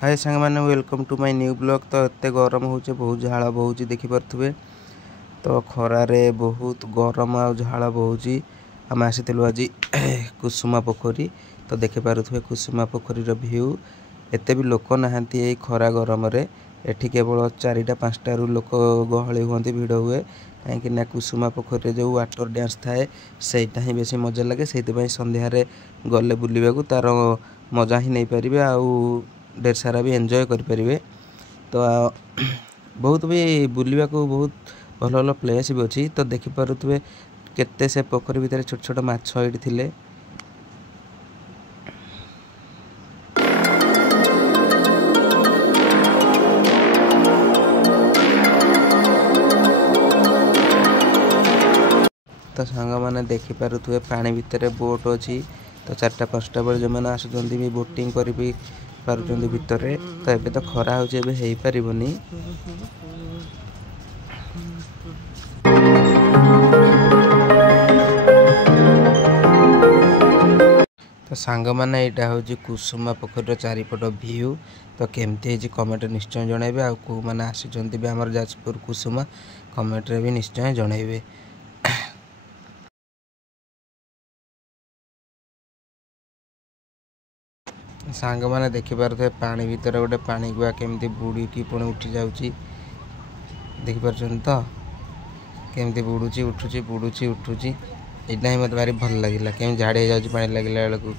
हाय सांग मैंने welcome to my new blog. तो एत गरम हो बहुत झाड़ बहुची देखिपे। तो खरारे बहुत गरम आ झाड़ बहुची। आम आसीलु आज कुसुमा पोखरी। तो देखिपे कुसुमा पोखरी भ्यू एत भी लोक नहांती ए खरा गरम रे। एठी केवल 4टा 5टारू लोक गहली हुआ भिड़ हुए कहीं कुसुमा पोखरी जो वाटर डांस थाए सेटा ही बेसी मजा लगे। से संध्यारे गले बुलवाक तार मजा ही नहीं पारे आउ ढेर सारा भी एंजॉय करें। तो बहुत भी बुलवा को बहुत भल भल प्लेस भी अच्छी। तो देखिपे केते से पोखरी भितर छोट छोट माछ ये थिले। तो सांग मैंने देखिपे पानी भितर बोट अच्छी। तो 4टा 5टा बेले जो मैंने आसुँच भी बोटिंग कर भितर। तो ये तो खरा हो पारनी। तो सांग मैंने यहाँ हूँ कुसुमा पोखरी चारिपट भ्यू। तो केमती कमेंट निश्चय जनइबे। आउ मैंने आसी भी आम जाजपुर कुसुमा कमेंट भी निश्चय जनइबे। सांग मैंने देखिपे पानी भितर गोटे पानी गुआ केमती बुड़ी की पुणी उठी जाऊँगी देखिपार। तो केमती बुड़ुची उठुची बुड़ुची उठुची यहाँ ही मत भारी भल लगे केमी झाड़ी जाऊँगी पानी लगे बेलू।